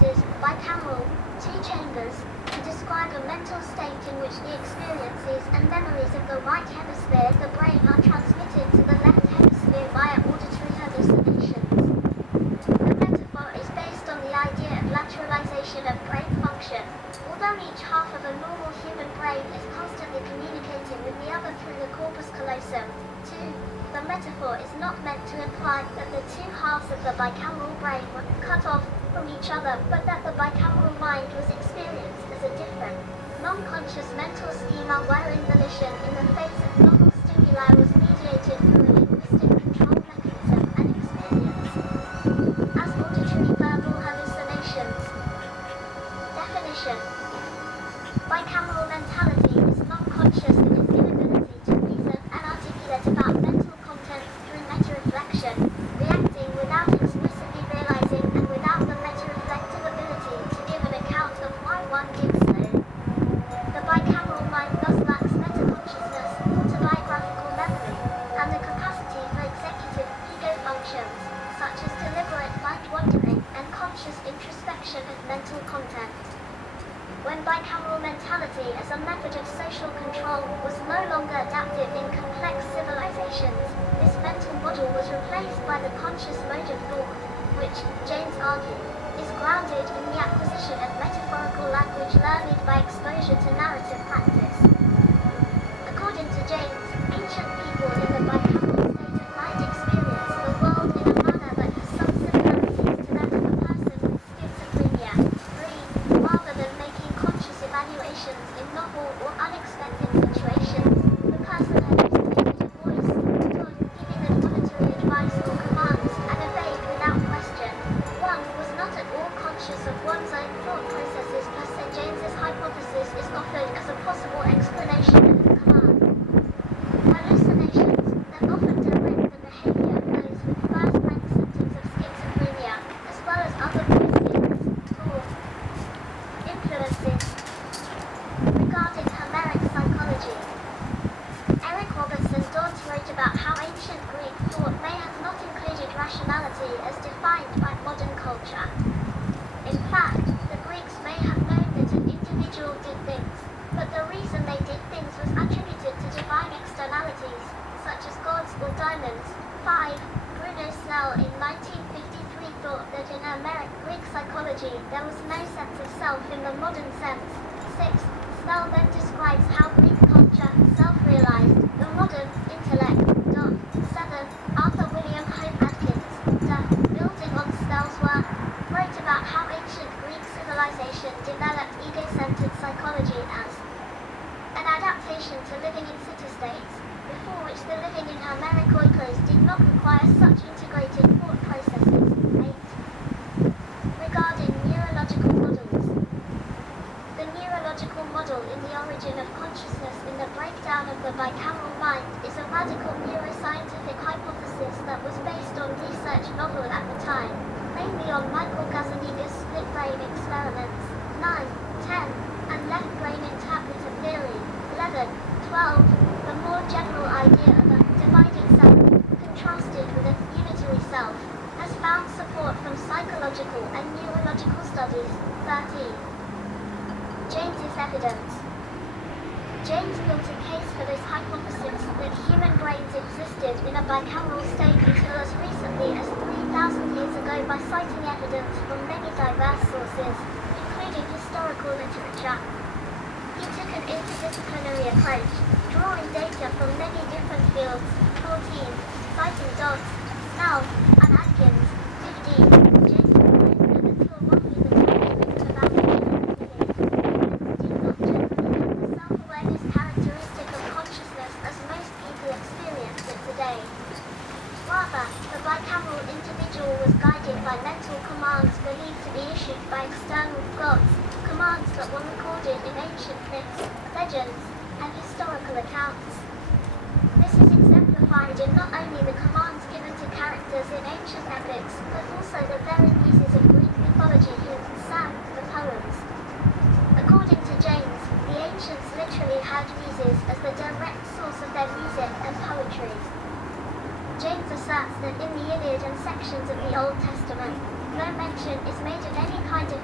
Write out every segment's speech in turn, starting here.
uses bicameral, two chambers, to describe a mental state in which the experiences and memories of the right hemisphere of the brain are transmitted to the left hemisphere via auditory hallucinations. The metaphor is based on the idea of lateralization of brain function. Although each half of a normal human brain is constantly communicating with the other through the corpus callosum, too, the metaphor is not meant to imply that the two halves of the bicameral brain were cut off from each other, but that the bicameral mind was experienced as a different, non-conscious mental schema wherein volition in the face of novel stimuli was mediated through a linguistic control mechanism and experience as auditory verbal hallucinations. Definition: bicameral mentality is non-conscious in its inability to reason and articulate about mental contents through meta-reflection, reacting without explicitly realizing and without the meta-reflective ability to give an account of why one did so. The bicameral mind thus lacks meta-consciousness, autobiographical memory, and the capacity for executive ego functions, such as deliberate mind-wandering and conscious introspection of mental content. When bicameral mentality as a method of social control was no longer adaptive in complex civilizations, this mental model was replaced by the conscious mode of thought, which, James argued, is grounded in the acquisition of metaphorical language learned by exposure to narrative practice. According to James, ancient people in the bicameral state of mind experience the world in a manner that has some similarities to that of a person with schizophrenia, rather than making conscious evaluations in novel or unexpected situations. The person had activated a voice, stood, giving admonitory advice or commands, and obeyed without question. One was not at all conscious of one's own thought processes per se. James's hypothesis is offered as a possible explanation of the command. Hallucinations that often direct the behavior of those with first-rank symptoms of schizophrenia, as well as other voice thought influences. Regarding Homeric psychology, Eric Robertson Dodds wrote about how ancient Greek thought may have not included rationality as defined by modern culture. In fact, the Greeks may have known that an individual did things, but the reason they did things was attributed to divine externalities, such as gods or diamonds. 5. Bruno Snell in 1953 thought that in Homeric Greek psychology there was no sense of self in the modern sense. 6. Snell then describes how Greek culture self-realized the modern intellect. 7. Arthur William Hope Adkins, building on Snell's work, wrote about how ancient Greek civilization developed ego-centered psychology as an adaptation to living in city-states, before which the living in Homeric oikos did not require such integrated thought processes. 8. Regarding neurological models, the neurological model in the origin of consciousness in the breakdown of the bicameral mind is a radical neuroscientific hypothesis that was based on research novel at the time, mainly on Michael Gazzaniga's split brain experiments. 9, 10, and left brain interpreter theory. 11, 12, the more general idea of a divided self, contrasted with a unitary self, has found support from psychological and neurological studies. 13. James's evidence. James built a case for this hypothesis that human brains existed in a bicameral state until as recently as 3,000 years ago by citing evidence from many diverse sources, including historical literature. He took an interdisciplinary approach, drawing data from many different fields. 14. Citing Dodds, Snell, and Atkins. 15. James proposed that until roughly the time written about the did not generally have the self-awareness characteristic of consciousness as most people experience it today. Rather, the bicameral individual was guided by mental commands believed to be issued by external gods, commands that were recorded in ancient myths, legends, and historical accounts. This is exemplified in not only the commands given to characters in ancient epics, but also the very muses of Greek mythology who sang the poems. According to James, the ancients literally had muses as the direct source of their music and poetry. James asserts that in the Iliad and sections of the Old Testament, no mention is made of any kind of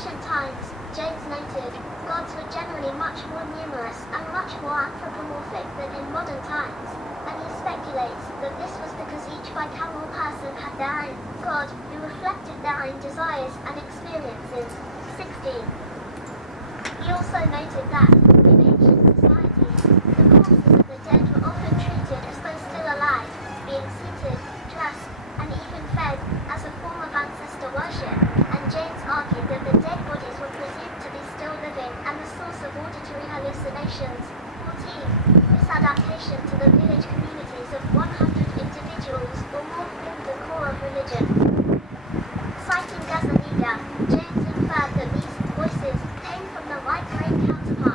ancient times, James noted, gods were generally much more numerous and much more anthropomorphic than in modern times, and he speculates that this was because each bicameral person had their own god who reflected their own desires and experiences. 16. He also noted that, in ancient societies, the corpses of the dead were often treated as though still alive, being seated, dressed, and even fed, as a form of ancestor worship, and James argued that the dead bodies were presumed to be still living and the source of auditory hallucinations. 14. This adaptation to the village communities of 100 individuals or more formed the core of religion. Citing Gazzaniga, James inferred that these voices came from the white brain counterpart